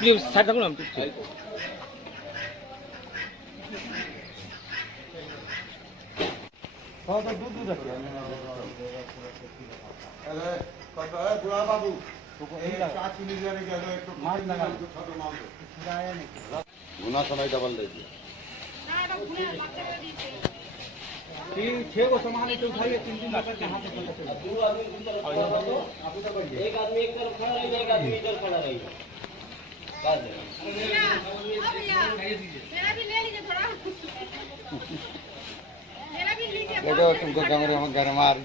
আপনি সাইড থাকুন আমি বাবু गुना समय डबल दे दिया छह को सामान तो उठाइए तीन दिन लगा के हाथ में एक आदमी एक तरफ खड़ा रहिए एक आदमी इधर खड़ा रहिए मेरा भी ले लीजिए थोड़ा देखो तुमको कमरे में घर मार